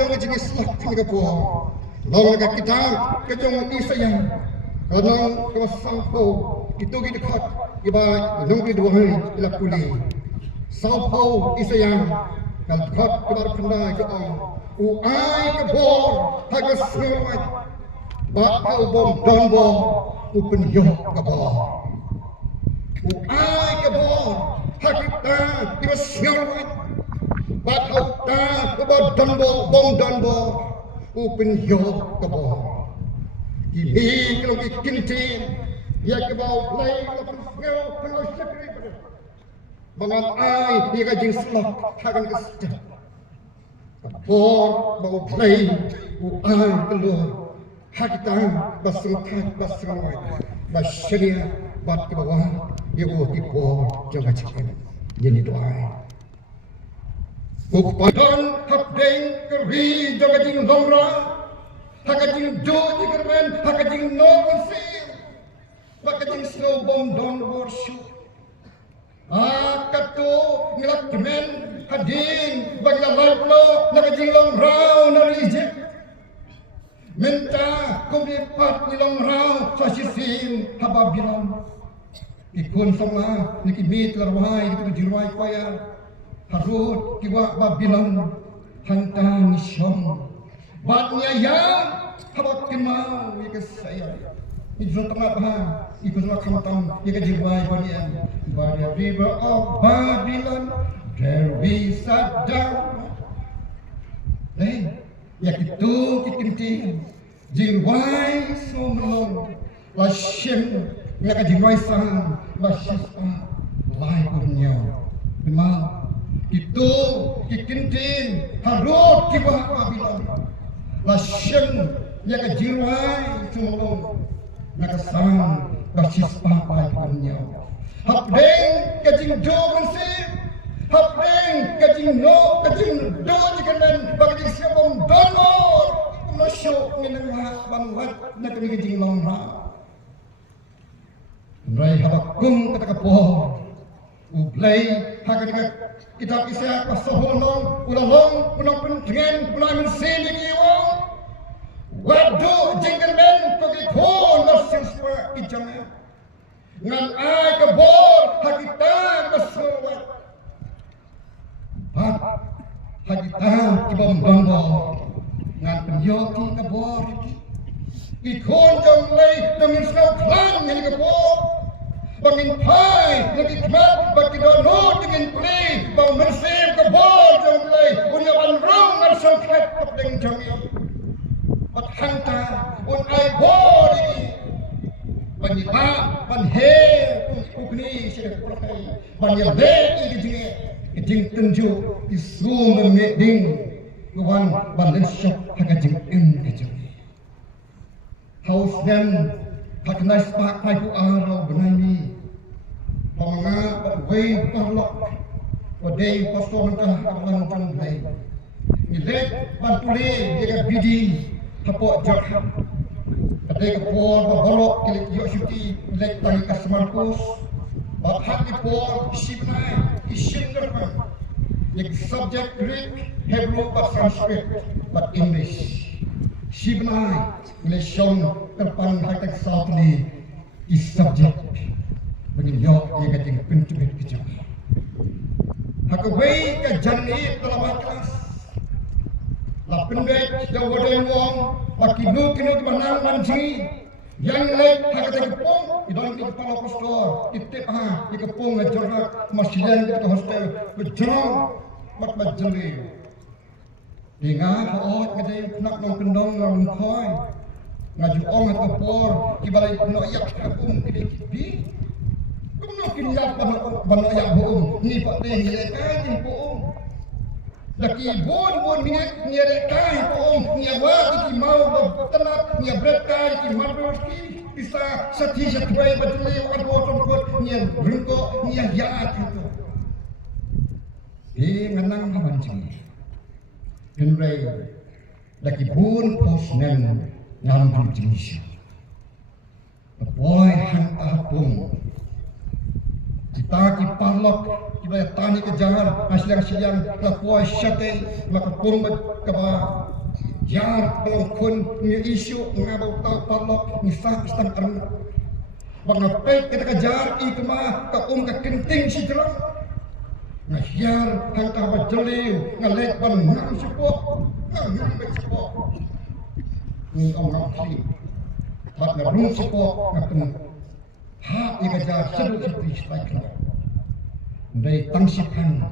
jong jenis selatan ke po long ka kita ke jong di sayang kanang kawasan po itu dekat iba nung di dua hari ila puli sao po isayang kal dekat kebar kena ke ong uai ke bor haga sewat ba ka bom dombo upen yo ke bor uai ke bor hakita iba sewat ba ka ta kebar dombo bom dombo upen yo ke bor ini kalau kintin dia ke bawah play kalau sekali bangan ai dia kajing slot hagan ke sejak bor bawah play ai keluar hakita basing basya bat ke bawah dia di bor jangan cekan jadi doa Bukan hakdeng keri jangan jing lomra hakajing do jigermen hakajing no konsil hakajing snow bomb don worship akato ngilak men hadin bagla larlo nakajing long round na reject menta kumri pat nilong round sa sisim hababilam ikon sama nikimit larway itu jirway kwaya harut kiwa babilam hantang isyong batnya yang habak kenal ika saya itu tengah bahan itu semua kamutam ika jiwai banian by the river of Babylon there we sat down ya itu kikintin jiwai somlong lashem ngaka jiwai sang lashispa lai kurnya memang itu kikintin harut kiwa Babylon Lashem yang kejiwai semua nakasang basis papai punya. Hapdeng kajing do mensir, hapdeng kajing no kajing do jikanan bagi siapom donor masuk ngenengah banget nak kajing longha. Rai habakum kata kapor. Ublay hakan kita kisah pasoholong ulalong punong pendengan punamin sini kiwong waduh jengkelmen pagikon narsispa ijamnya ngan ay kabor hakita masawat hakita ibang-bangbo ngan penyoki kabor ikon jamlay namin snow klan yang kabor Bangin pai, lagi kemat, bagi dono dengan play, bang mersir ke bol jom play, punya wanrong arsam klat perdeng jami, pat hanta, un ai bol ini, banyiba, banhe, ukni sih perkai, banyale ini juga, kejing tenju, isu memeding, kawan balen shop hakajing kejing, house them. Haknais pak pai ku aro benani pamanga wei parlok wadei pastor ka kalang tanglay ilet bantule jaga bidi hapo jak adai ka por balok kilik yo shuti ilet tang ka smarkus ba hati por shibnai ishindar yak subject Greek Hebrew but Sanskrit but English Shibnai relation terpan hakikat South ni is subject bagi yo ia kajing pintu-pintu kecil. Hakawai ke jani dalam kelas. Lapendek jauh dari wong, wakinu kinu kemenang manji. Yang lain hakikat kepung, idon di kepala pastor, itip di kepung ngejorak masjidan di hostel, berjong mat majeli. Ingat ot kadai nak nong kendong nong koi ngaju ong at kapor kibalay no yak kapung kidi kibi kuno kinyak bano yak buong ni pa te ni kai tin buong laki bon minyak ni kai buong ni wa ki mau tenat ni bret kai ki mabroski isa sati satway batli wa boton kot ni rungko ni ya itu nganang habanci Henry lagi pun posnen ngam jenis. Boy han apung. Kita ki parlok kita tani ke jangan hasil yang la boy syate maka pung ke ba jar pelakon ni isu ngabau tau palok ni sah stang arna bangapet kita kejar ikma ka ka kenting si jelang ngahyar hangtah bajeliu ngalek ban ngam sepok ngam sepok ni ngam si bat ngarung sepok ngaken ha ikajar sedu sedu strike dari tangsipan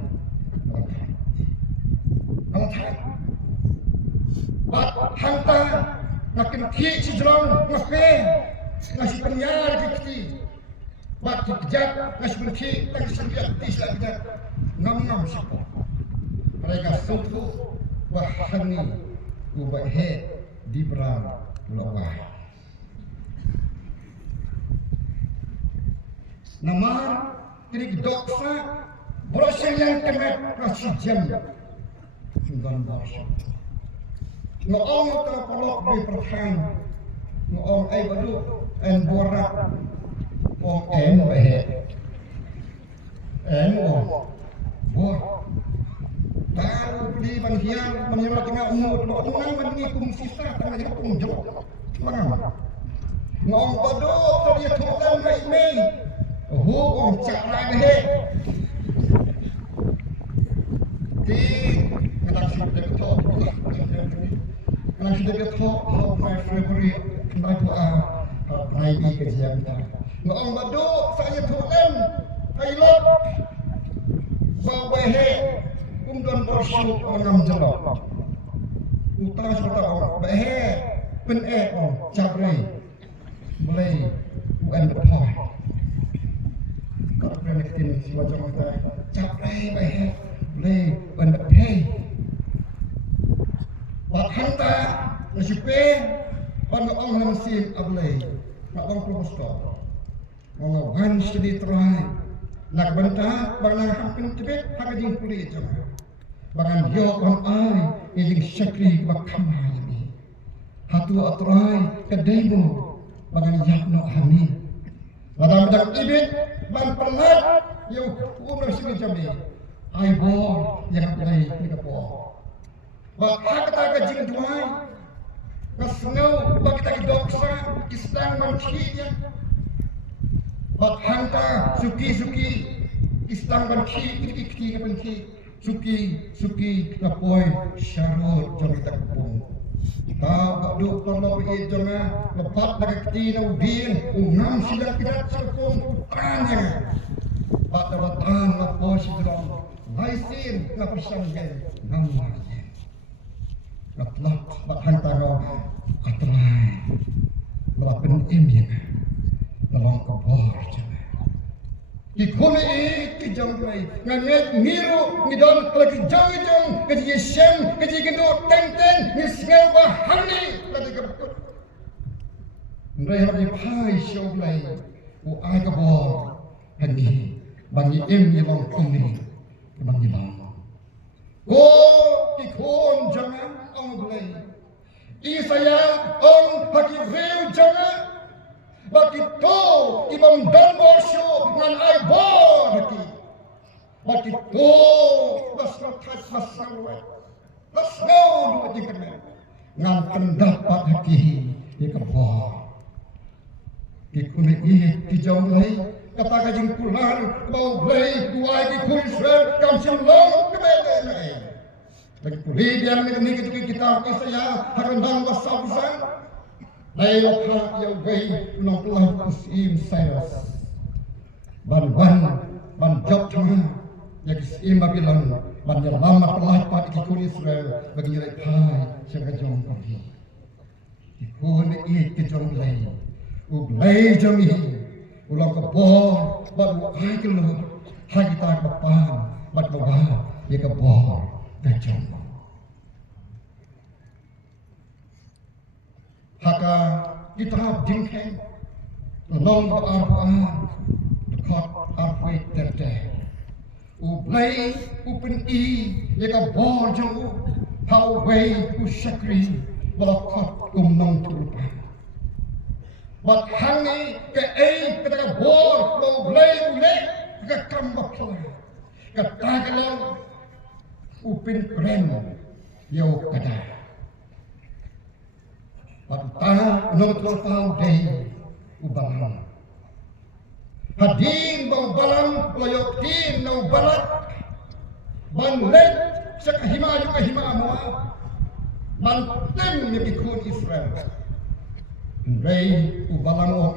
kalau tak bat hanta ngaken thi si jelang ngape ngasih penyar kiti bat kejat ngasih benci tang sembiak tis lagi ngam sepok mereka suku bahani ubahe di berang lawah nama kini doksa brosel yang kena kasih jam dan brosel ngoong terpolok di perhang ngoong badu en borak ong bahe en ong bor tahu beli banghian menyerah tengah umur menang mengikum sisa tengah jadi pengjok mana ngoong badu tadi tuan baik mei ong cak lagi di kadang sudah betul kadang sudah betul how my favorite kenapa naik kerja kita ngomong badu saya tulen pilot bawa he kumdon borsuk ngam jelok utara serta bahe pen cabre mulai bukan berpoy kalau pernah si wajah kita cabre bahe mulai bukan berpoy bak hanta nasipe pada orang mesin ablay nak orang proposal orang sedih terai nak bantah barang hampir tibet harga jing kulit jemaah barang yo on ai yang syakri bakam ini hatu atrai kedaimu barang yakno hani ladang dak tibet ban pelat yo umur sini jami ai bor yang ablay ni kapo bak kata kajing tuai Kasnau bagi kita doksa Islam manusia bak hanta suki Islam manusia kiki kepenci suki kapoi syarut jom kita kepung tahu kadu kalau pergi jomah lepat dari ketina udin unam sila tidak serpung putranya bak dawatan lapoi sidrong laisin ngapisang jen namanya Latlah bahan taro katrai melapen iming dalam kebor jemaah. Ikuni iki jamai nganet miru ngidon lagi jang keji sem keji gendut teng nisngel bahani lagi kebut. Mereka ni pai shoblai u ai kebor hani bangi im dalam kumi bangi dalam. Ikon jangan ang belai. Isaya ang hakibreu jangan. Bakito ibang danbor syo ngan ay borki. Bakito basrakat masawat. Basnaw duat di kemen. Ngan pendapat haki di kebor. Ikuni ti jong lay. Kata kajing pular bau belai kuai di kunswer kam silong kebele nai. Lagi pulih dia ni kita saya harandang wasabusan. Lailok ha ya wei nong pulah kusim sayas. Ban job tama ya kisim babilan ban ya lama pelah pat ikun Israel bagi nyelai pai siapa jong pergi. Ikun ke jong lay. Ublay jong ulang kebor baru ai keluar hai kita kepan bat bawa ya kebor kacau haka kita jingkeng long arwah dekat arwah terte ublay upen ya kebor jong how way usakri balakot nong turpa Bat hangi ke ketika bor mau ulay ke kambak lah ke tagalong upin keren yo kada Patuta nomor pau day ubalang. Hadin bau balang layok din na ubalak. Banlet sa kahima yung kahima mo. Mantem yung ikon Israel. Ray ubalang o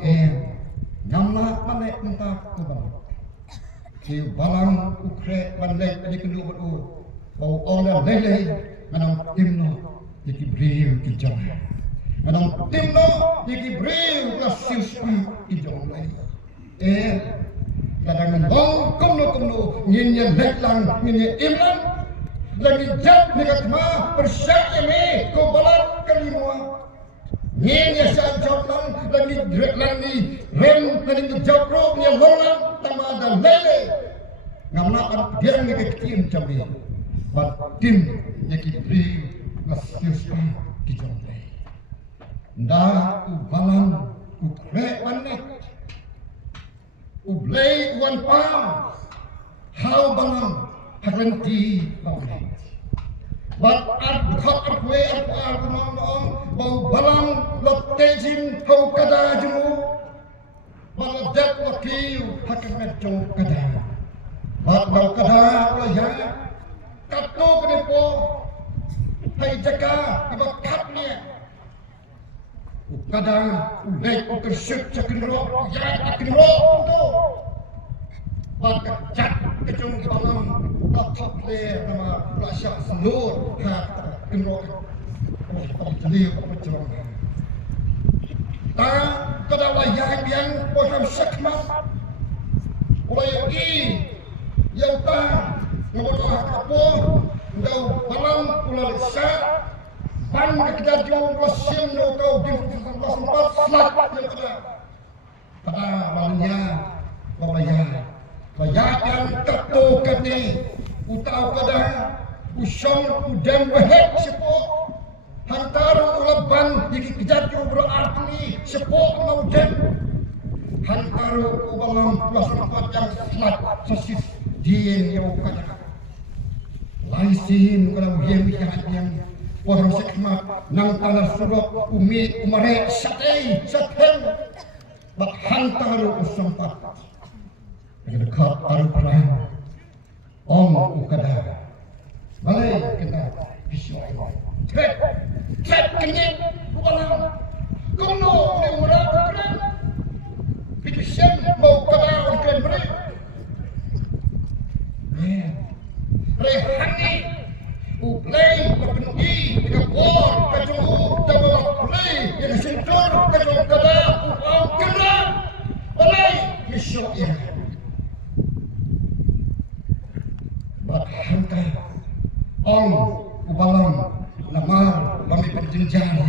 Namna manek mentak ubalang. Si ubalang ukre banlet di kendua bau orang lele manang timno di kibriu kijang. Manang timno di kibriu kasilspa kijang lay. Kadang nong kumno nyinya leklang nyinya imlan lagi jat nikatma bersyakime ko balat kalimua nyinya sa jawlan lagi direklang ni rem tadi jawro nya lolang tama ada lele ngamna an dia ni kekin jambi batin yakibri nasius kijong nda ubalan ukre manek ublay wan pang how balang hakrenti balang but at khap way at kumang bau balang lotejin how kada jumu baladat lakiu hakmet jong kada but bau kada ya kato kepo hai jaga iba kapnya kadang ulek tersyuk cakro ya cakro tu bakal cat kecung balam tak le nama rasya selur ha cakro oh jadi macam ta kadang wayang yang posam sakma oleh yang ta ngomong apa ndau balam ulal sa ban kita jauh wasim no kau di sempat slat yang ada pada malnya bayar yang ketu kini utau kada usong udang behet sepo hantar uleban di kejatuh berarti sepo mau udang hantar ubalam sempat yang slat sosis dien yang kada laisin kalau yang Orang sekmat nang tanah surok umi umare satay sateng bakhantaru usampat dekat aru perang om ukada balai kena bisyo tret kenyek bukalang kono ni murah keren bikin mau kada keren beri rehani uplay penuhi kebor kejung dalam uplay yang sentur kejung kada upau kena balai misyo ya bat hantai ong ubalang lamar bami penjenjang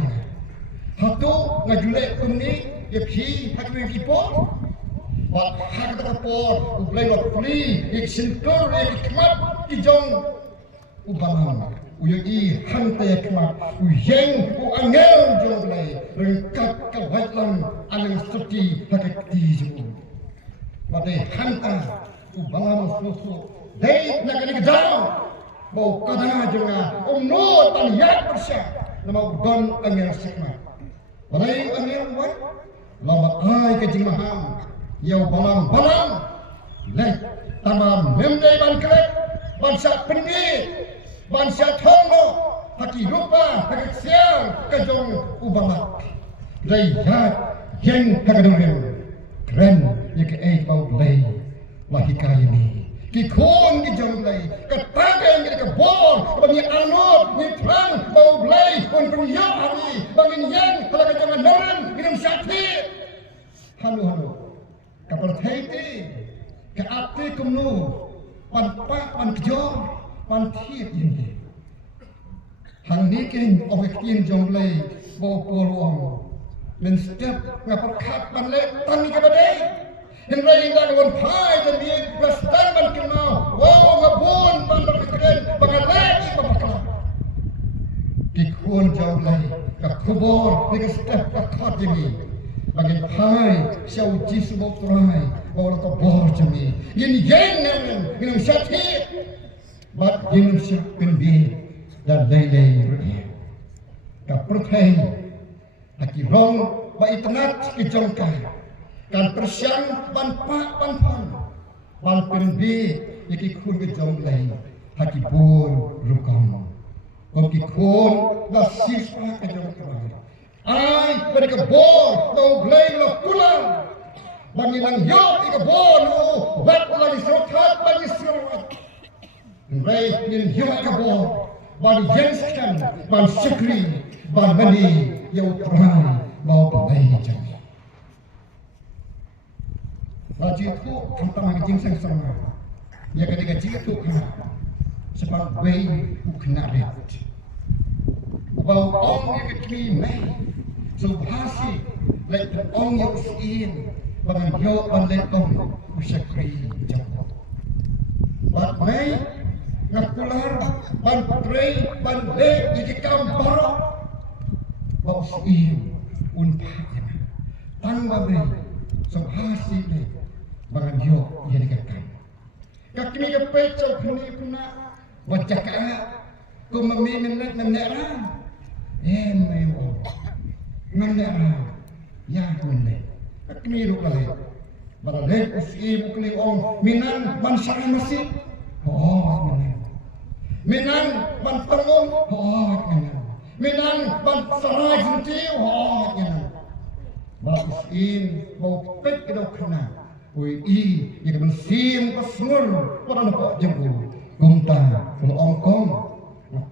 hatu ngajulek kumni yephi hakwi kipo bat hak tekapor uplay uplay yang sentur yang kemat kijong ubalang uyai hantai kemat uyeng uangel jonglai rengkat kawatlang alang suci hakati jung wadai hantai ubalang susu dai nakani kejam bau kadang jonga umno tan yak persya nama udon angel sikmat wadai angel wan lamat ai kejing maham yau balang lai tamam memdai ban kelek bangsa pendit bangsa tongo haki rupa haki siang kejong ubalak layat yang kagadong keren ya ke bau lay lahika ini kikon kejong lay katagang kita kebor bagi anut ni perang bau lay pun penyok hari bagi yang kalau kejangan noran minum sakit hanu kapertaiti ke ati kumnu pan kejong pan tiap ini hang niking obekin jonglei bo poluang men step ngaperkat pan le tan ni kabadai hindra indah dengan pai dan dia plastan ban kenal wow ngabun pan berkeren bangalai babakala dikun jonglei ka kubor ni step pakat ini bagi pai syau jisu bo turai bawa to bor jami yin yang namen minum syati bat yin syap penbi dan lele ka perthai haki rong ba itnat ki jongkai kan persian ban pak ban pan ban penbi iki kun ki jonglai haki bun rukam kom ki kun la sispa ki jongkai ai pada bor tau glai la pulang bagi nang yo ika bor lu bat lagi sokat bagi sirwat ngai nin yo ika bor bagi jenskan ban sekri ban mani yo terang mau pengai jang Haji tu tentang haji sang sama. Ya ketika jika tu kan sebab way ukna red. Bau ong yang kini mai subhasi lek ong yang usin bangan yo banlet ong usakri jauh. Bat mai ngakular ban trei ban le di kambar bau usin unpah tangga mai subhasi lek bangan yo ia dikatakan kaki ni kepecok ni kuna wajah kaya tu meminat menera mewo menera ya kunne kaki ni ru kali balai usi bukli ong minan ban sari masih minan ban tengong minan ban sarai junti bau usin bau pek kedok kena Ui yang bersim kesengur pada nampak jemput gumta kalau ongkong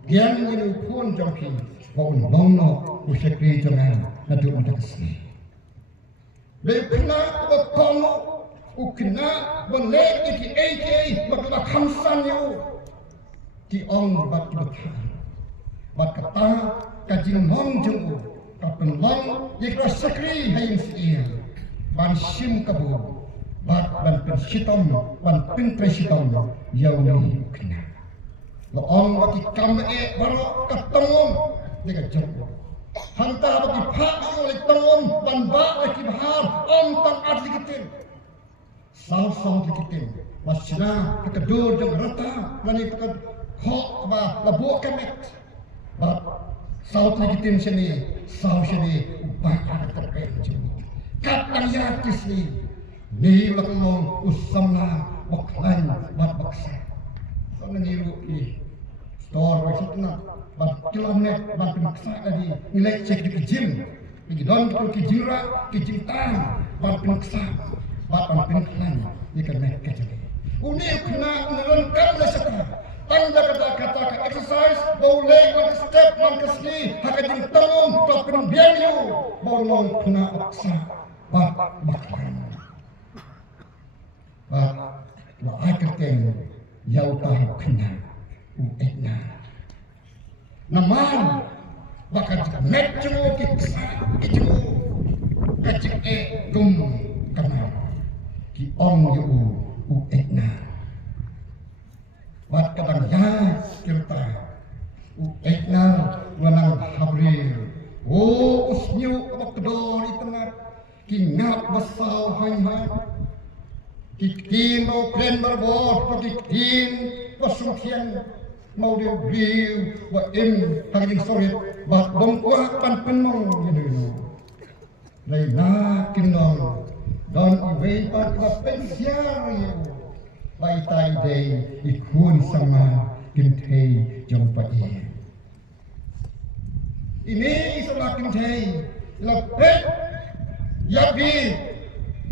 yang ini pun jangki bau nongno usyakri jangan naduk mata kesini dia kena berkong ukena berlek iki aka berkena khamsan yu di ong bat betul bat kata kajing long jemput kapan long yang sakri hayin siya ban sim kabur bat ban pensitom ban pensitom yauni kena lo ong bagi kami baru ketemu dengan jauh hantar bagi pak oleh tengom ban bak lagi bahar om tang arti kitin sal kitin masina kekedur jeng rata lani keked hok ba labu kemet bat sal kitin sini sal sini ubah ada terpen jeng kat yatis ni ni lakong usamna baklan bat baksa sana niru ki store wasitna bat kilomet bat baksa tadi nilai cek di gym di don ki jira ki jimtan bat baksa bat baklan ni kan mek kecil uni kena nerangkan lesaka tanda kata exercise boleh man step man kesni hakajin tangum tapin biayu bolong kena baksa bat baklan lo akhirnya jauh tahu kena uekna naman bakal net cuma kita itu kacik gum kena ki om yu uekna wat kadang ya kita uekna wanang habril usnyu kedor itu ngat ki ngap besau hai Kikin mau kren berbot, kikin pasungkian mau dia beliau buat im hari sore buat bongkuah pan penong gitu. Lainlah kinong dan iwe pan pensiar yo. Bai tai day ikun sama kintei jompa ini. Ini sama kintei lepet yabi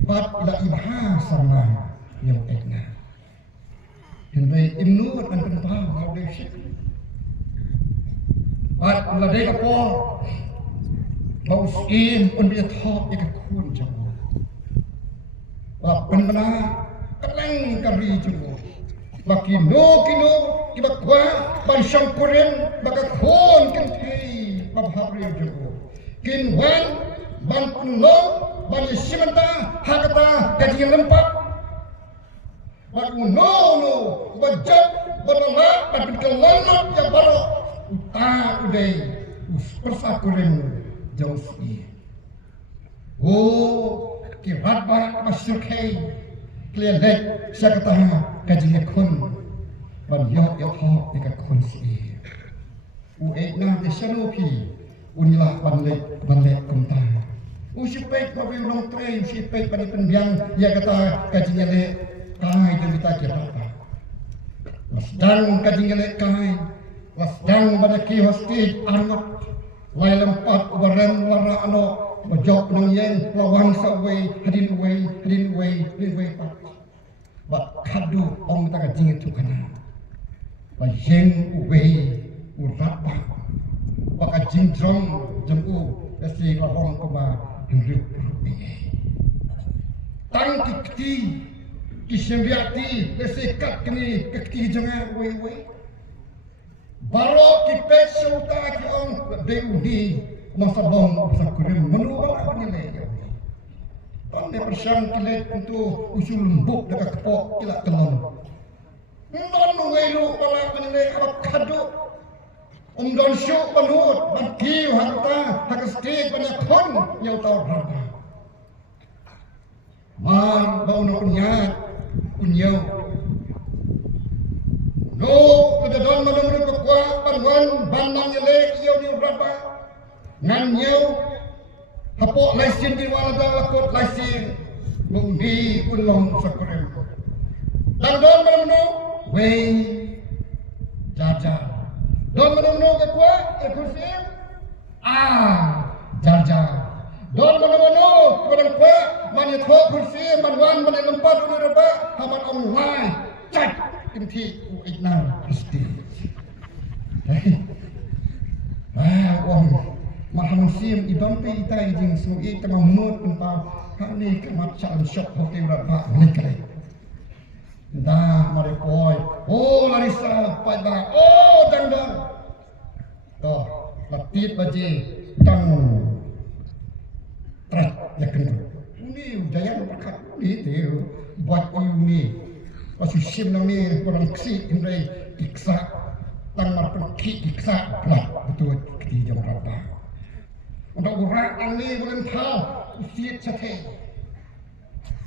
bat ila ibha sama yang ekna hendak imnu akan tentang mau desik bat ila dei kapo mau sim pun dia thok ik kun jamu bat penbena keleng kari jamu baki no kino ibakwa ban sangkuren baka khon kenti babhabri jamu kinwan ban kunlo bani simenta hakata gaji lempak baru no bajak berlak tapi kelamat ya baru utak udai persakuren jauh ini kirat barak masuk hai kelelek saya kata gaji kun ban yo hok dekat kun si uek na de sanopi unilah balik kumta. Usipek mabi ulong tre, usipek pada pendiang, ia kata kajinya le kai itu kita kira apa. Wasdang kajinya le kai, wasdang pada ki hosti amat, lai lempat ubaran warna ano, bajok nang yang lawang sawai, hadin way pak. Bak kadu om kita kajing itu kana. Bajeng way urapa, bak kajing drum jemu, kasi lawang kuma hidup rupiah. Tang kikti, kisembiati, kasi kat kini kikti jangan way. Baro kipet sauta ki om deudi masa bom sakurim menubah apa nilai. Tanda persiang kilat untuk usul lembut dekat kepok kilat telon. Non mengelu pala penilai awak kadu. Don syuk penut bagi harta hakesti banyak kon yang tahu berapa. Mar bau nak punyat punyau. No kedadon menurut kekuat panwan bandang jelek iyo ni berapa. Nganyau hapok laisin di wala lakot laisin mengundi ulong sakurem. Dan don menurut wey jaja. Don menurut kekuat kursi jaja. Don menurut kepada kekuat manit ho kursi manwan manit lempat berapa haman online cek inti uiknal pasti. Wong mahamusim idon pe itai jing sui tengah mut tempat kali kemat calon syok hotel berapa menikah. Dah mari boy. Oh Larissa pada. Oh dandang. Toh latit baji tang trat yakin. Ini jayan berkat ni tu buat ini. Pasal sim nang ni kurang ksi indai iksa tang marpen ki iksa plat betul di jam berapa. Untuk urat ini belum tahu usia cete.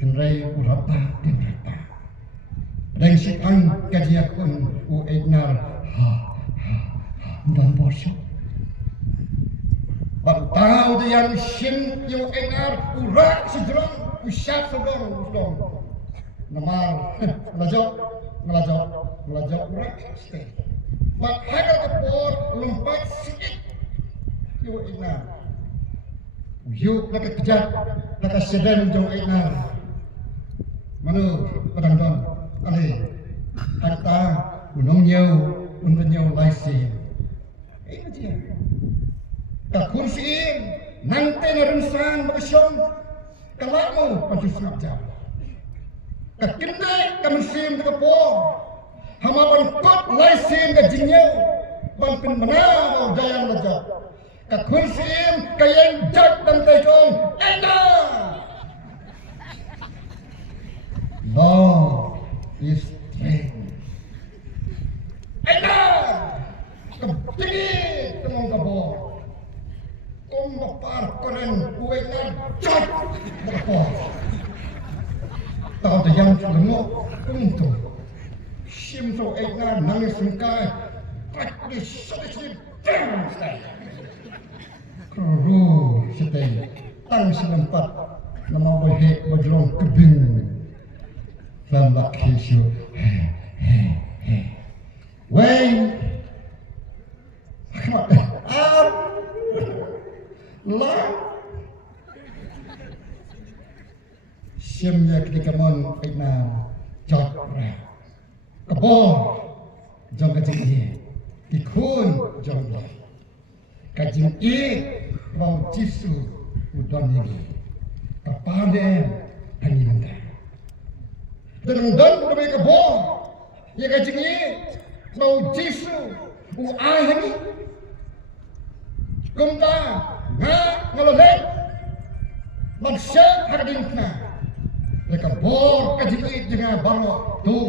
Indai urapa dinrapa. Dan sekarang kajian pun uegnar dan bosok. Baru tahu dia sin uegnar urat sejerong usap sedong. Namar melajak urat stay. Mak hagal kepor lompat sikit uegnar. Yuk nak kejat, nak sedang jong ainar. Manu padang don, ale, kata gunung nyau laisi. Aja. Tak kursi, nanti narensan berkesyong, kalamu pasti sengaja. Kakindai kamusim terkepor, hama pangkot laisi gajinya, bangkin menang jaya lejat. Kakunsim kayang jak dan taikong enak. Law is strength. Enak. Ketinggi temong kabor. Kong mapar koren uenan jak kabor. Tahu dah yang lengok untuk sim so enak nangis sengkai. Praktis sedikit stay. Kru setai tang selempat nama boleh bajrong kebing lambat kesu wey la simnya ketika mon ikna jokra kebor jong kecil ikun jong kajing mau jisu udon ini kepada hanya nanti dan lebih kebor ya kajing mau jisu ini kumta ngelolek maksud hadingna mereka bor kajing dengan balok tu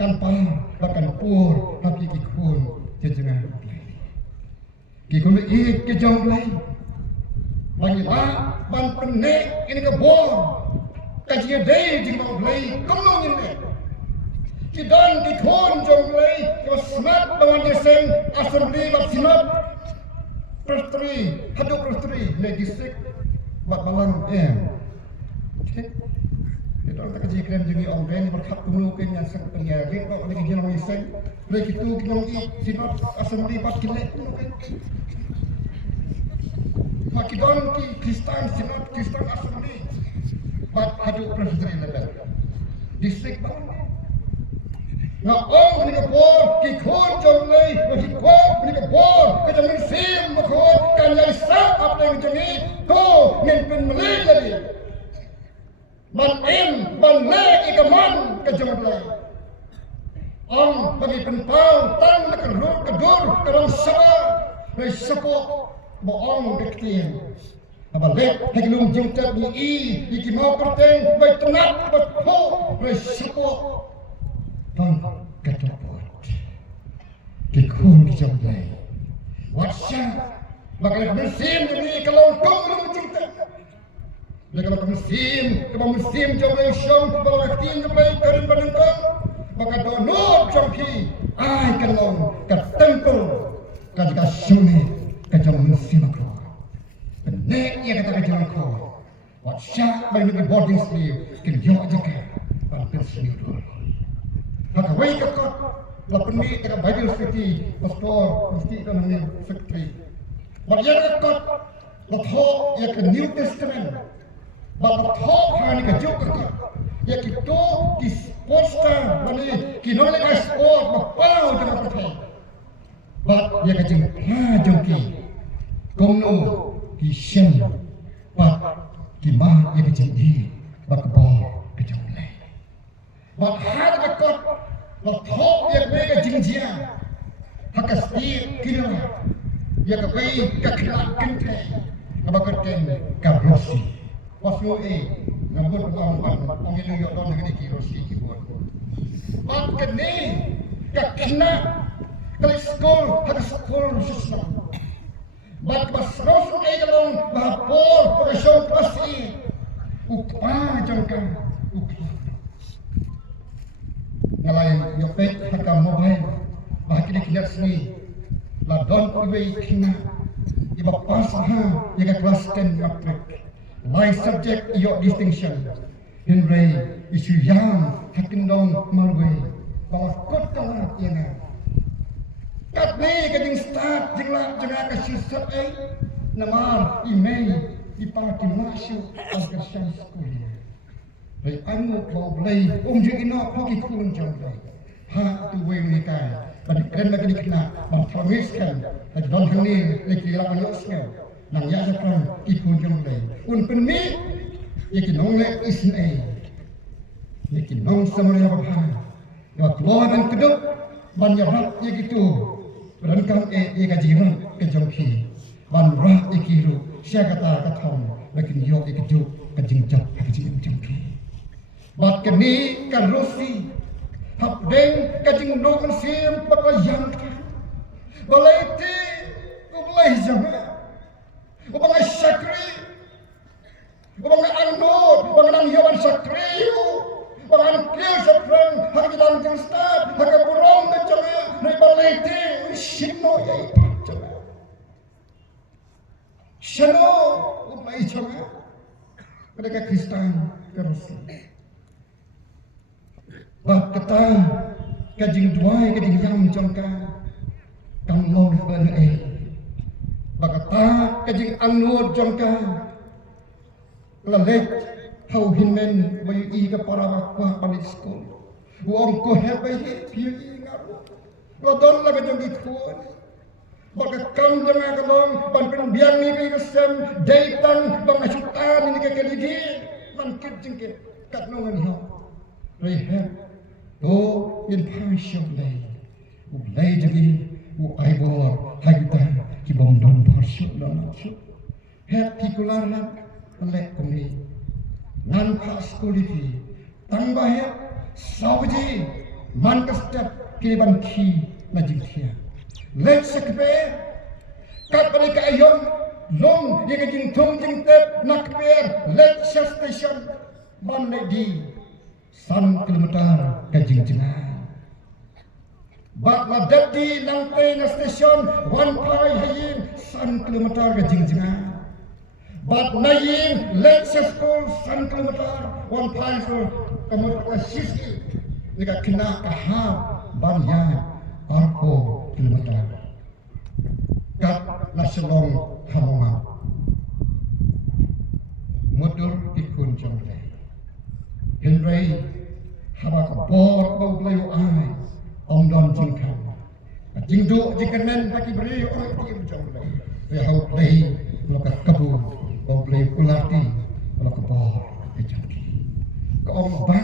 tanpa bahkan pur tapi ikun jenengan kikun ke jong lai Banyak ban penek ini kebor kajian day di mau lai kemong ini kidan di kon jong lai kesenat lawan desen asam di bab sinat Presteri, hadap presteri, legisik, bat balang Okay. Kita orang tak kerja keren juga orang lain berhak dulu kan yang sangat penyarik, kalau lagi jalan iseng, lagi itu kita lagi sinot asam lipat kilek dulu kan. Makidon ki Kristen sinot Kristen asam li, bat hadap presteri level. Distrik bang. Ngọc ông mình gặp bố, kỳ khôn trong này, và kỳ khôn mình gặp bố, cái trong mình xem mà khôn, càng nhảy sát áp lên trong này, cô mình cần mà lên là đi. Bạn em, bạn lê cái cầm ăn, cái trong này. Ông bagi penpau, tăng là cái rốt, cái đốt, cái rong saba, rồi sapo, bộ ông cái tiền. Bà lê, hay cái lùng dừng chất như y, như kỳ mau có tên, vậy tân nát, bật khô, rồi sapo. Vâng, cái trò bột cái khuôn cái trong này What sao Và cái mình xem cho đi Cái lòng công nó chúng ta Và cái mình xem Cái mình xem trong đây xong Và cái tin trong đây Cái đến bằng công Và cái đó nốt trong khi Ai cái lòng Cái temple Cái jika suni Cái trong mình xem mà khổ Cái nét ia kata cái trong khổ What sao Bởi cái boarding slave Cái dõi cho cái Và cái slave đó Maka wai kakot lapan ni taka Bible City pastor mesti kan namanya secretary. Bagian kakot la tho ya ke New Testament. Ba la tho hani ka juk kakot. Ya ki to ki poster mani ki no le ka sport ba pau jang ka thai. Ba ya ka jing ha jong ki kong no ki shen ba ki ma ya ka jing di ba ka ba ka jong lai. Ba ha ka kakot la thok ya be ka jingjia haka stir kilo ya ka be ka khla kente aba ka ten ka rosi wasu ngabut ong ini yo don ngene ki rosi ki bon bat ka ne ka khna ka skol haka skol system bat bas rosu e galong ba por ko show pasi ukpa jangka Ngalayan yopet haka mobile bahaki dikilat sini la don iwe kina iba pas ha yaga kelas 10 matric life subject yo distinction hinre isu yang hakin dong malwe bawa kot kalah ina kat ni kajing start jingla jenga ka sisat namar email ipang masuk ke sekolah Rồi anh một bộ lây ung dữ nó có cái khuôn trong này ha từ quê người ta và được khen là cái địch là bằng promise khen là đón hàng này để kỳ làm nhớ xèo nàng giá cho con cái khuôn trong này un bên mỹ như cái nông lệ Israel như cái nông Samaria bậc hai và lo bên cái đốc ban nhà rap như cái tu và đến cam như cái gì hơn cái trong khi ban rap như cái ru xe kata cái thòng và cái nhiều cái tu cái chính chấp cái gì trong khi Bat kini kan rosi hap deng kajing no kan sim papa yang balai ti balai jama balai sakri balai anno balai yawan sakri balai kil saprang hak dalam jeng stad hak burong dan jama nei balai ti sino yai jama sino balai jama mereka Kristen kerosi Bab kata kajing duai kajing yang jongka kang long ben Bab kata kajing anur jongka lalek hau hinmen bayu i ka para wakwa panik skol wong ko hebai piu i ngaru lo don la kajing ikut Bab kam janga kalong ban pen biang ni ka sem daitan bang asutan ni ka keligi man kit jingkit kat nongan ho rehat to in passion lay u lay jagi u aibor hagita ki bom don passion na so het tikular na lek kami nan pas kuliti tambah het sawaji man ka step ki ban ki na jingthia let sekbe kat balik ayon long ye ka jing thong jing tep nak per let station man di 3 kilometer ke jing-jingan Bat la dadi nangtai na stesen wan pai hayin 1 kilometer ke jingjinga. Bat nayin late school 1 kilometer wan pai so kamut ka sisi nika kena kaha banyak arko kilometer. Kat naselong hamonga. Mudur ikun jomle. Henry haba ka bor ko blayu ai. Om don jingkan. Jingdu jikanen bagi beri orang kiri jomle. Ya hau play loka kabu o play kulati loka bor ejaki. Ka om ba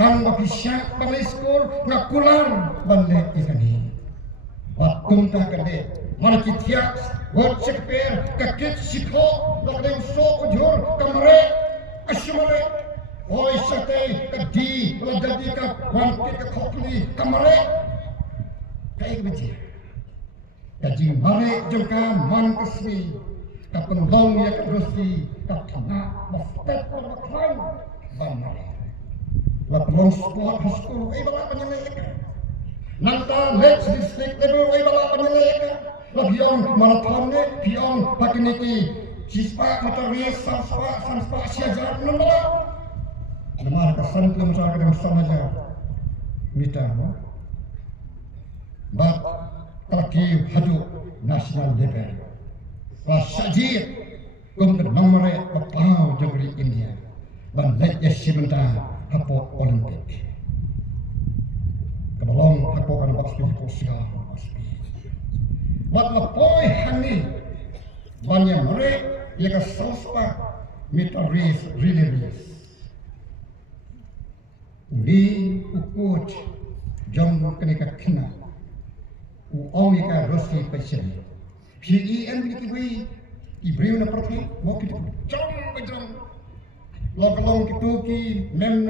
tang bagi syak balai skor ngakular balai isani. Watung ta kade mana kitia wot sekper kakit sikho loka deng so ujur kamare asyumare. Oi sate kadi wala jadi ka wanti ka khokli kamare kai beji kaji mare jengka man kesmi ka pendong ya kerusi ka kena bastet ka klan banare la pelong sport school ai bala penyelek nanta let's district level ai bala penyelek la bion marathon ne bion pakiniki sispa motor race samspa siajar nambala Namar kesan kelem saya dengan sama saja. Mita, bat kaki hadu nasional level. Pasajir kum nomor pepau jangri India. Ban lejah sebentar hapo Olimpik. Kebalong hapo kan baspi posial baspi. Bat lepoi hani banyak mereka yang kesalspa mita race relay race. Uli ukut jom kenika kena uomika rosi pasien PEN dikiwi ibriu na pergi mau kita jom long kituki mem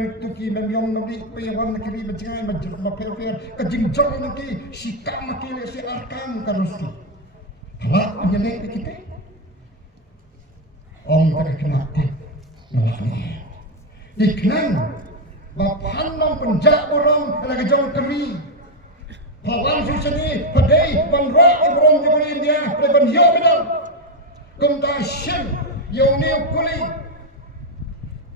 yong nabi peyawan nakiri mencengai maper kejing jom nanti sikam nakili si arkam karosi halak penyelek kita om tak kena tip nalani diknang Bapanong penjak orang lagi jauh keri. Pawan susani padai bandra orang jauh India leban yo bedal. Kumta shen yo ni kuli.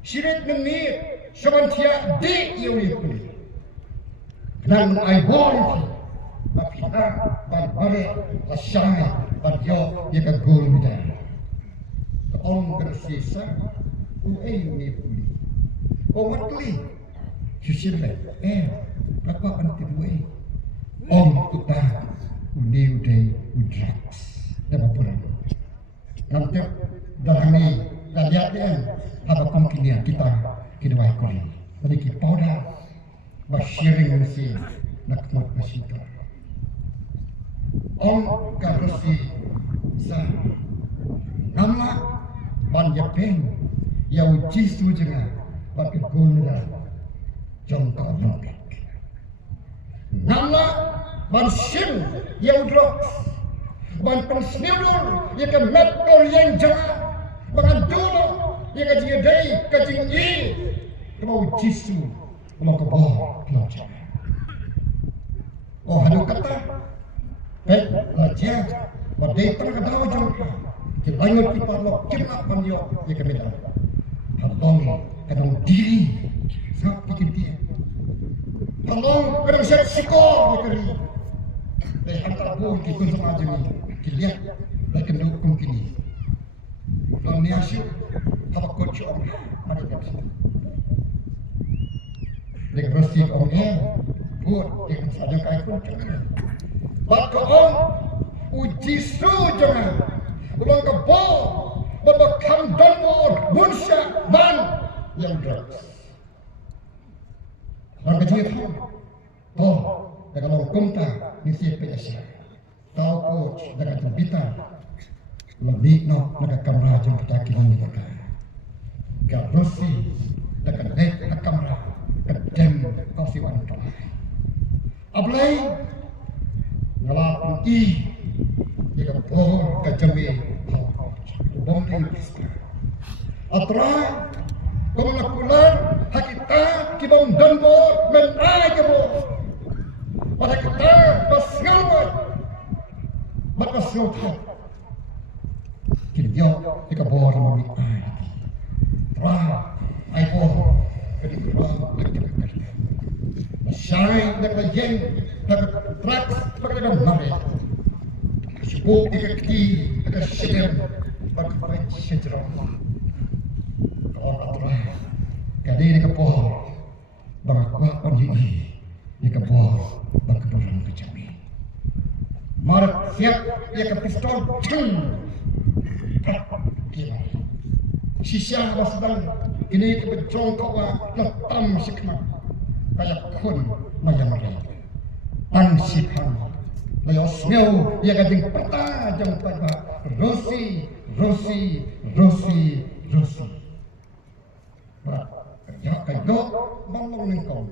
Sirit menir sabantia di yo ni kuli. Nan ai boy. Bapina barbare asai baryo ye ka gol bedal. Om kersisa u ai ni kuli. O watli Susile, apa anti dua? Om utah, uni udai udraks, dapat pulang. Nanti dalam ni, lihat dia, apa kemungkinan kita kedua ekor. Jadi kita pada bersharing mesti nak mat masih tu. Om karosi sah, nama ban Jepang, ya uji sujena, bagi guna. Contoh nombek. Nama ban sim yang drop, ban pensniudur yang kan met yang jangan, ban dulu yang kaji day kaji i, kau jisu, kau kebor pelajar. Oh hadu kata, baik pelajar, badai terkadang jangka, kebanyakan kita lo kena panjang yang kami dah, habang kadang diri. Sak bikin dia. Tolong kadang siap sikor dikeri. Dari hantar pun kita sama aja ni. Dilihat lagi mendukung kini. Kalau ni asyik, apa coach om? Mari kita. Dengan bersih om buat dengan saja kait pun jangan. Bak om uji su jangan. Belum kebal, berbakam danmor, bunsya, man yang drugs. Orang kecil tu, dengan orang kumta misi PSA, tahu coach dengan jembitan, lebih nak dengan kamera jembitan kilang mereka. Garosi dengan lek kamera, kedem kausi wanita. Ablay, ngalapun jika kejami, bom ini. Atrai, kumulakulan, hakita, kibang danbo, menai kebo. pada kita bersengal bersengal kini jika bor mami ai terang ai bor kini terang Syai dekat jen, dekat trak, dekat mari. Sebab dekat kiti, dekat sedem, dekat sejarah. Kalau terang, kadi dekat pohon, berakuah panjang, dekat pohon, berkeburan kejami. Marak siap, dekat pistol, ceng, sisa basdang, ini kebejong kawa, letam sikmat. Kaya kun mayamari ang sipan layo smell ya gading peta jang pada rosi ya kayo mamong ningkong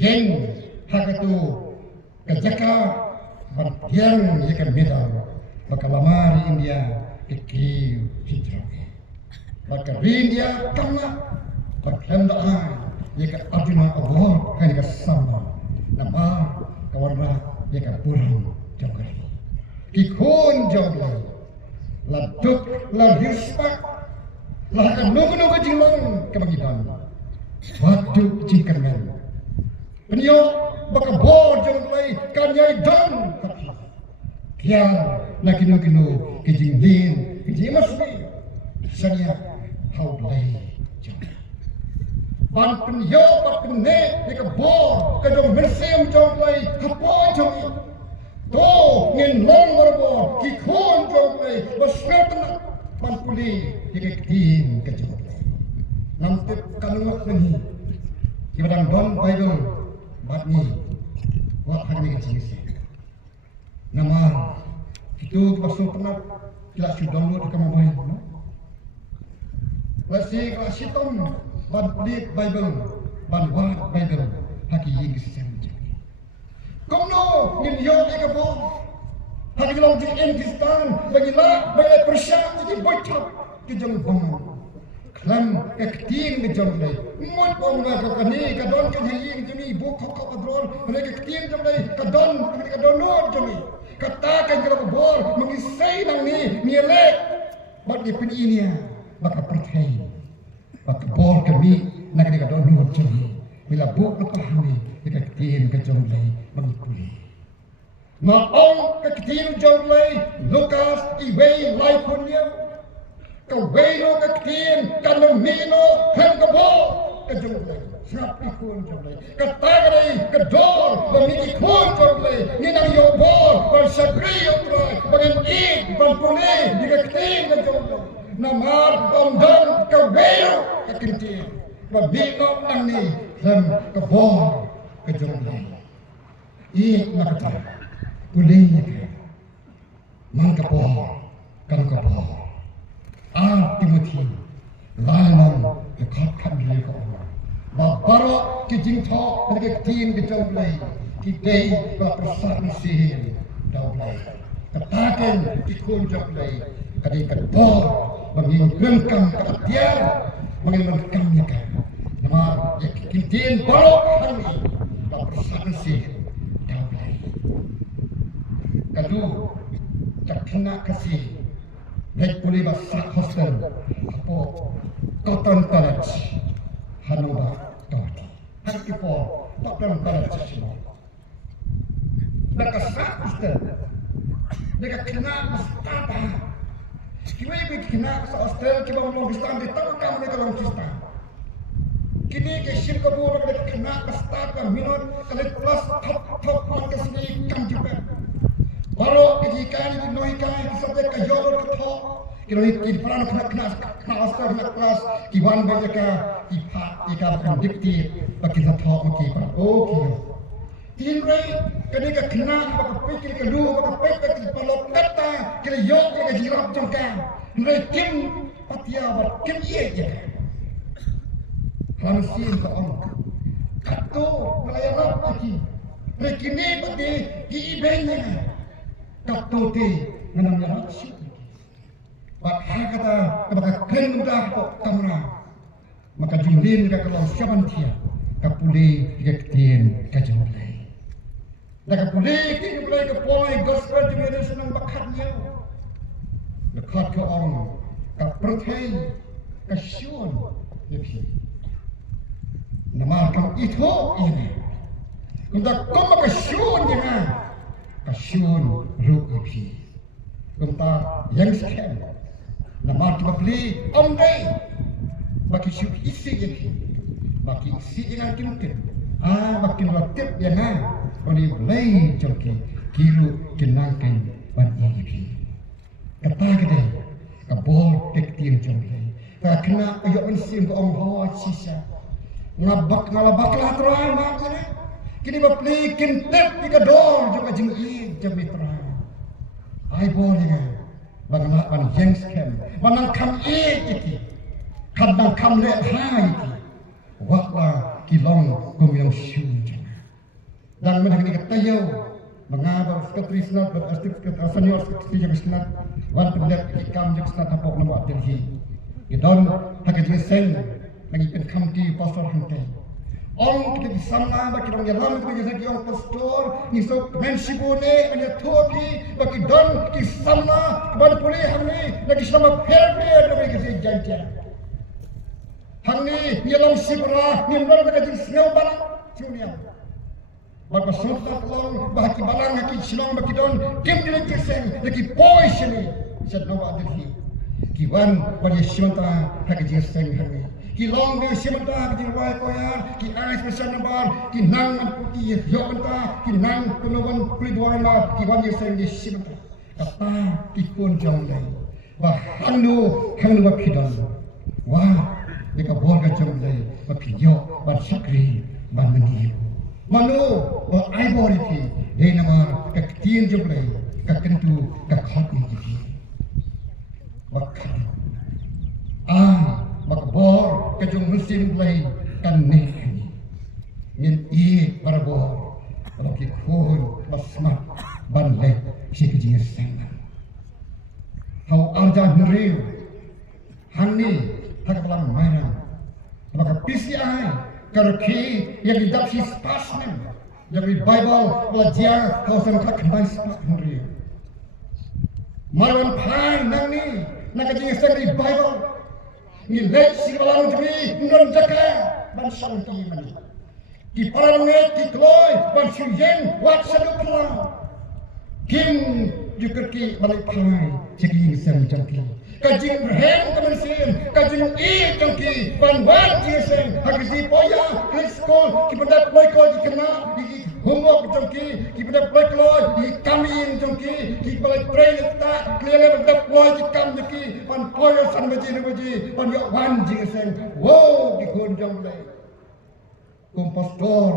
yang hakatu kajaka bantiang ya kan medal bakalamari India iki hijrah baka India kama bakhandaan jika Arjuna Allah kan sama nama kawarna jika burung jongkari kikun jongkari laduk lahispak lahakan nunggu jilang kebagian waduk jingkermen penyo baka bor jongkari kanyai dan kian na kinu kijinglin kijimasli sanya haulai jongkari ban penyo ban penne di kebor kadang bersim jomplay kapon jomi to ngin long marbo ki khon jomplay basretna ban puli di ketin ke jomplay namte kalungot nahi ki badang don bible batni wa khani ke jinisi nama itu pasal pernah kita sudah download ke mobile no lasi klasiton ban lead Bible, ban word Bible, haki ying senja. Komno ngin yo ikapo, haki long di Englistan, bagila bagi Persia jadi bocor ke jong bangun. Klan ketin ke jong lay, mon pomga ke kani kadon ke ying jemi bukok ke padron, mereka ketin jong lay kadon no jemi. Katakan kalau bor mengisai nang ni mielek, bagi peninia baka percaya. Bak bor kami nak dekat donu jeli bila buk lepahni dekat tin ke jomlai mengikuli maong ke tin jomlai Lukas iwei lai punya ke weino ke tin kan mino kan ke bor ke jomlai siap ikun jomlai ke tagarai ke dor memiliki kun jomlai ni nang yo bor bersabri utrai bagian ik berpulih dekat tin ke jomlai namar pondon ke weino ke tin Babino nang ni dan kebor kejolai. Ia nak boleh man kebor kan kebor. Timothy laman dekat kami ko. Babaro kijing tho dengan tin kejolai. Kita berpersatu sih daulai. Katakan ikun jolai. Kadang kebor menginginkan ketiar menginginkannya kan. Nama kintin balok kami tak bersaksi daulai. Kalau tak kena kasih naik boleh masak hostel apa Cotton College Hanover Toti. Hari po Cotton College semua. Berkesak hostel. Mereka kena mustapa. Kita ibu kena hostel kita mau bistan di tahu kamu kalau bistan. Kini kesim kabur nak kena pesta ke minat kali plus top market sini kan juga. Baru kejikan itu noikan sampai ke jauh ke top. Kilo ini peran kena asal kelas kiwan banyak ikat bukan dikti bagi top mungkin peran. Okay. Tinrai kena kena bagi pikir kedua bagi pikir pelok kata kilo yok ke jirap jengkang. Tinrai kim patia buat kim ye. Langsung ke orang. Kato melayan lagi. Rekini pati diibenya. Kato ti menang langsung. Bapak kata kepada keren mudah kok kamera. Maka jumlin mereka kalau siapa dia kapuli kektien kajolai. Dah boleh kita boleh ke point gospel di mana senang bakatnya. Dekat ke orang, ke pertai, ke syun, lebih. Nama kamu itu ini. Kita kamu ke syun jangan, ke syun ruk lebih. Kita yang sekian. Nama kita beli omdai, bagi syuk isi lebih, bagi isi yang kimkin. Bagi latip jangan, bagi belai joki, kiru kenangkan bagi lebih. Kata kedai, kabol kektian jomlai. Kena ayat mensim ke orang bawa sisa. Ngalabak lah terang makna. Kini bapli kintep di kedor juga jeng'i jamitra. Ai boleh kan? Bagaimana ban yang scam, banang kam iki, kadang kam le hai iki. Wakla kilong kumyang syuja. Dan mengenai ketayau. Mengabar sekretari senat berastik senior sekretari yang senat wan pendak ikam yang senat hapok nama Delhi gedon hakat jesen mengipen kamti pastor hantai ong kita di sana bagi orang jalan kita jadi orang pastor nisok mensibune anya topi bagi don di sana ban pulih hamni lagi selama perbe dari kita janjian hamni nyelang sibra nimbar bagi snow bala dunia. Bapa sultan long bahaki balang haki silong baki don kim dilek seng lagi boy sini set nawa adhi kiwan bagi simanta haki seng hari kilong dia simanta haki wai koyar ki ais pesan nabar ki nang putih yo benta ki nang penuan pridwan ma kiwan dia seng di simanta kata ki kun jong lai bah handu baki don wah deka borga jong lai baki yo ban sakri ban mendiu Manu, ai boleh ti, dia nama kektian jumlah, kekentu, kekhot ini. Bakal, bakbor, kejung musim lain kan ni. Min para bor, bagi kun, basmat, banlek, si kejing senang. Hau arja neriu, hani, tak pelang mainan, baka PCI. Kerki yang didapsi spasmen yang di Bible belajar kau sempat kembali spasmen dia. Marwan pai nang ni nak jadi di Bible ni lesi balang jemi non jaka ban santi mani. Di parang di kloy ban suyen wat sadu pelang. Kim jukerki balik pai jadi sen jangki. Kajing rem kemensin, kajing jangki, ban jisen, hagisi poya, klik skol, kipendat loiko dikena, di homework jangki, kipendat loiko, di kamin jangki, di balai train tak, kelele bendak loy di kam jangki, ban poya san baji, ban yok wan jisen, wow di kunjang lay. Kompostor,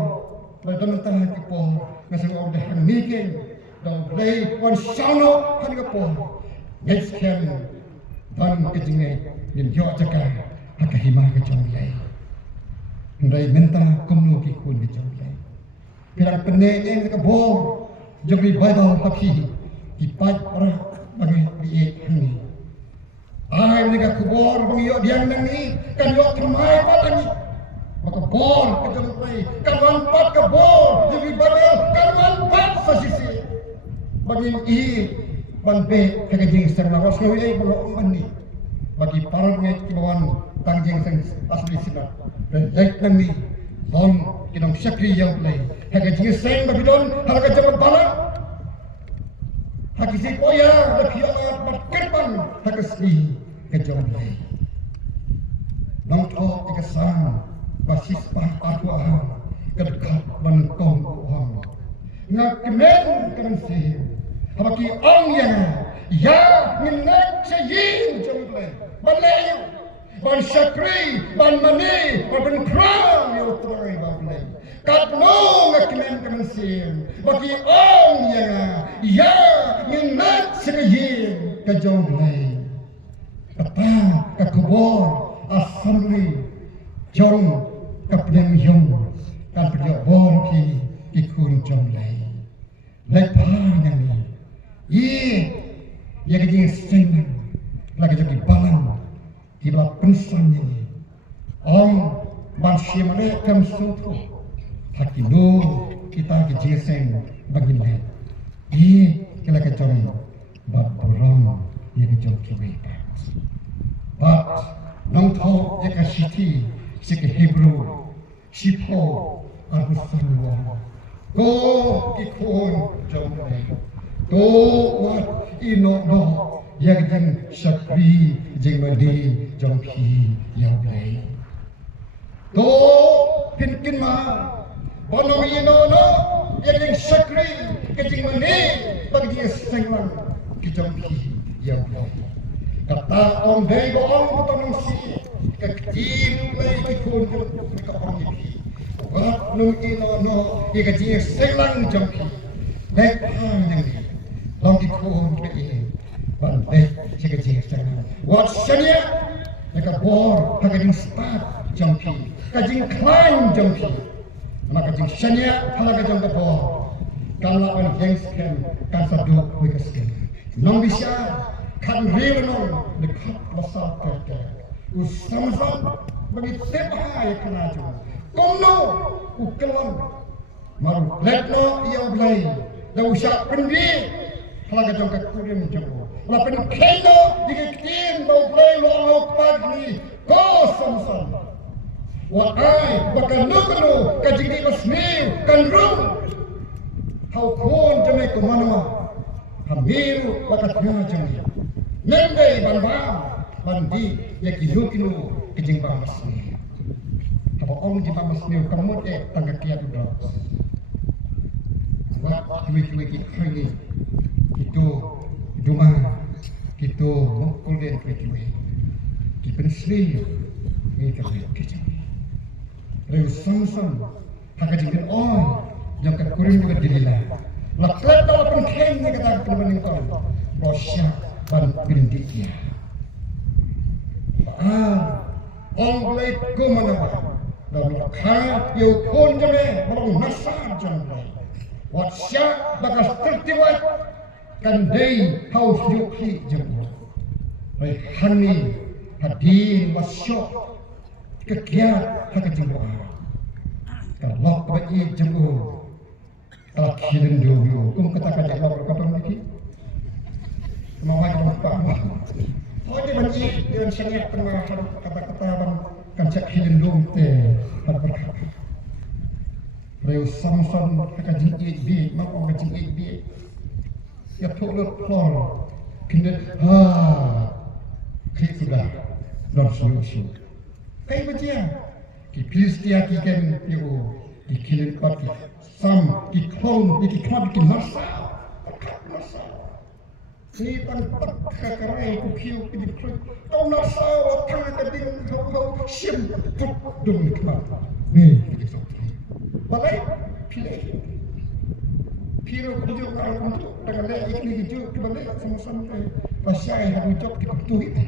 lay donatan hati po, ngasih orang dah mikir, dong lay wan sano hati po, yes can. Dan kejingai yang jauh jaga agak himah kejauhlai. Rai minta kumnu kikun kejauhlai. Pirang peneng ke bor jadi Bible tapi ipat orang bagi diet ini. Ai mereka kubor bagi yo diang ni kan yo termai patani. Maka bor kejauhlai kan wanpat ke bor jadi Bible kan wanpat sasisi. Bagi banpe kagajing serna wasno ai belum mandi bagi para ngai kibawan tangjeng sang asli sina dan daik nami don kinong sakri yang play kagajing sang bagi don halaga jabat bala hakisi poya da kiala berkerpan hakasi kejong play nong to ikasang basis pah aku aham kedekat menkong aham ngakemen kan sih Habaki ong ya minat sayin jomble balayu ban sakri ban mani ban kram yo troy bable kat no ngakimen kemensim baki ong ya minat sayin ka jomble kata ka kubor assembly jong ka plem yong kan perjo bor ki ikun jomble lepan nami yang kejing senang lagi jadi balang di bawah pensan ini om manusia mereka suatu hati nur kita ke jeseng bagi lain. Kalau kacau bab borong ia kacau kiwi. Bab nong thau ia kasiti sik Hebrew sipo aku sanwa. Go ikon jom lain. To wat ino no ia kacang syakri jeng mandi jom pi yang lain. To pinkin ma bono ino no yang syakri kejing mani bagi dia senglang kijam pi yang kata orang dai boong potong si kejing lagi kikun mereka orang pi wat nung ino no yang kejing senglang jam pi dek yang ni long kikun pe ban dek kejing senglang wat senia mereka bor kejing start jam pi kejing climb jam pi maka jing senia hala kejang bor kalau orang jengskan kan saduk wikaskan nong bisa kan real nong dekat besar kerja usam-sam bagi tebahai kenaju kono ukelon maru letno ia blai da usah pendi hala kejang kakurim janggo la pen kendo dikitin bau blai lo pagi ko sam-sam wa ai bakal nukno kajing masmiu kan rum hau kon jame ko manwa hamiru wakatnya jame nende banbam bandi yakinu kejing bamasni apa om di bamasni kamut tangga kia tu dah wa cuy kini itu duma itu mukul den cuy di pensli ni kami kejing reu sam hakajing on yang kekurim juga dirilah. Laklet dalam pengkeng ni kata kebenaran kau. Bosya dan pindikia. Orang boleh ke mana? Dalam kaya you pun jeme baru nasar jeme. Bosya bagas tertiwat kan day haus yuki jeme. Hani hadir masyok kekiat hakajing doa. Kalau bagi jeme. Kalau kilin dulu, kum katakan jawab berkata lagi. Kemauan kamu faham. Oh dia benci dengan sangat pernah kata-kata abang kan cak kilin dulu teh berkata. Reu samson akan jingit bi, mak orang jingit bi. Ya tolong plor, kena klik sudah, non solusi. Kayak macam, kipis dia kikan you, kikilin pati. Sam ikhon ikhon bikin masalah. Ni pan kakarai ku kiu pidi krut. Kau nasawa tang kading kau sim put dum nikmat. Ni begitu. Balai pilih. Piro kujo kalau untuk dengan lek ikni kujo balai sama-sama pasai hadu jok di kutu itu.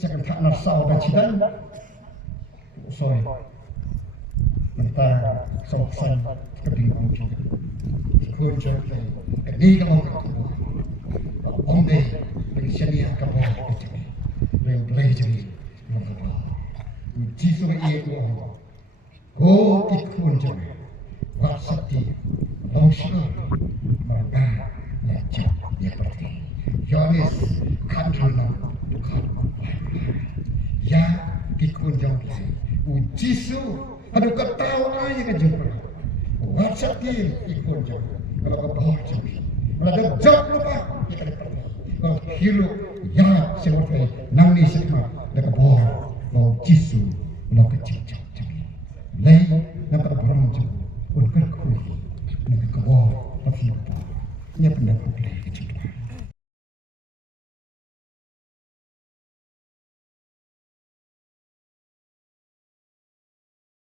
Jangan tak nasawa dan cidan. Sorry. Mentang soksan kebingungan juga. Kunci ini kalau om deh pensiunnya kamu itu, yang belajar mengapa? Jika ia kuah, kau ikut juga. Wasati, longsor, mereka lacak dia pergi. Yohanes kandungan bukan. Ya ikut juga. Jisu aduh ketawa aja kan jumpa. WhatsApp dia ikut jauh. Kalau kau bawa jauh, kalau ada jauh lupa, kita dapat. Kalau hidup ya seperti nangis semua, dekat bawa, bawa jisu, bawa kecil jauh. Lei nampak orang jauh, pun kerkui, nak ke bawa, tapi lupa. Ini pendapat lei kecil.